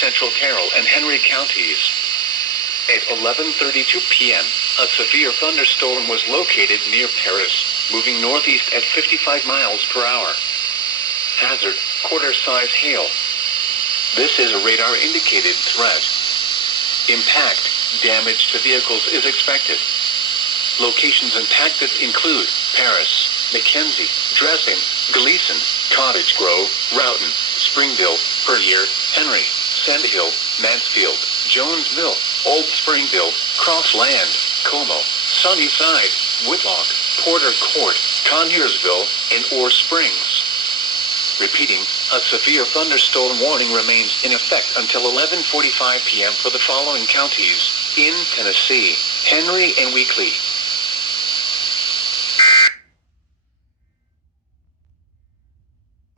Central Carroll and Henry counties. At 11:32 p.m., a severe thunderstorm was located near Paris, moving northeast at 55 miles per hour. Hazard, quarter-size hail. This is a radar-indicated threat. Impact, damage to vehicles is expected. Locations impacted include Paris, Mackenzie, Dressing, Gleason, Cottage Grove, Roughton, Springville, Puryear, Henry, Sandhill, Mansfield, Jonesville, Old Springville, Crossland, Como, Sunnyside, Whitlock, Porter Court, Conyersville, and Ore Springs. Repeating, a severe thunderstorm warning remains in effect until 11:45 p.m. for the following counties: in Tennessee, Henry and Weakley,